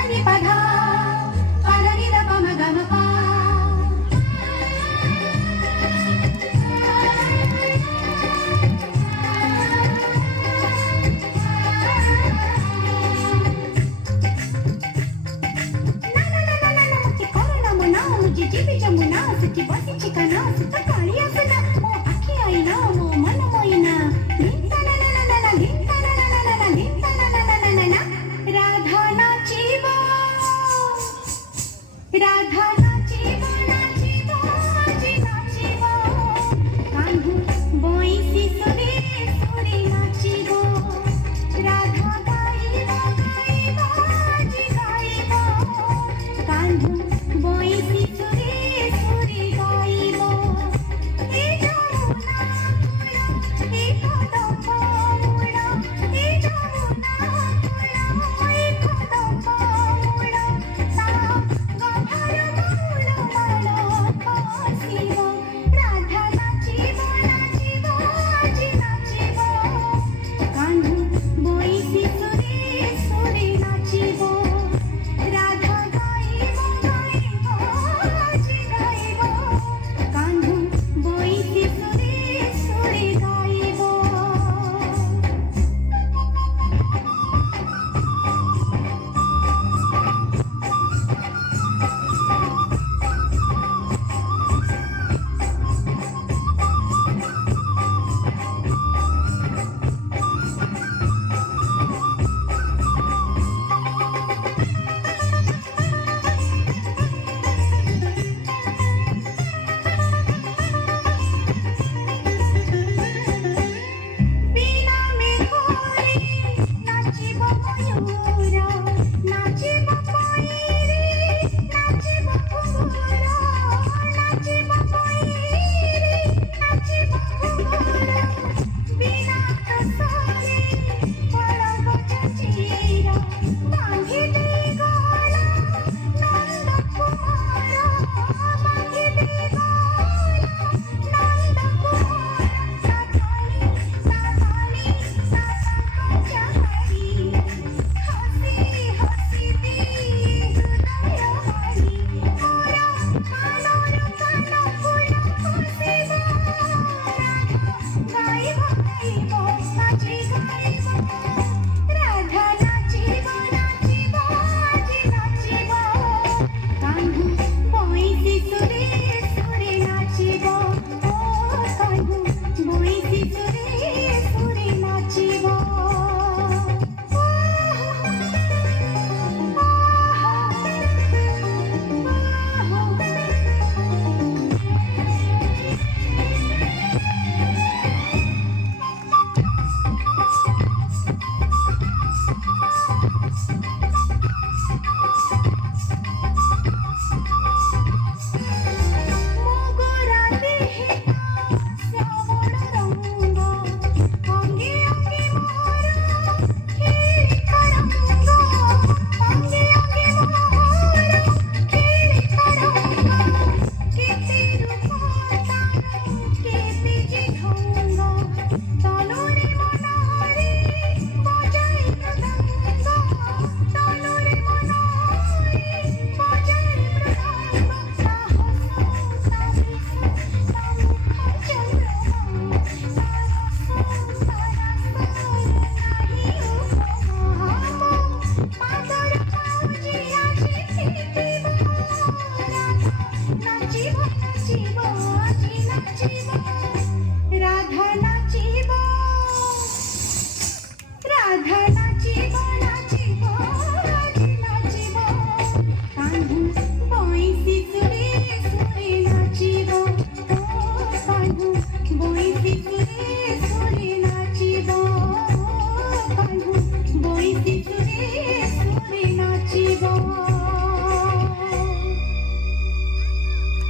सनि पधा पदनि द पम गम पा जिबी जमुना सुखी बसी चिकना सुत कालिया सना मो आखी आईना मो मन मोइना गिंता ना ना ना ना गिंता ना ना ना ना गिंता ना ना ना ना ना राधा नाचिबो राधा नाचिबो नाचिबो जी नाचिबो कान्हू बोईसी सुरे सुरे नाचिबो राधा गाइबो गाइबो जी गाइबो कान्हू बोईसी Nachibo, nachibo, nachibo.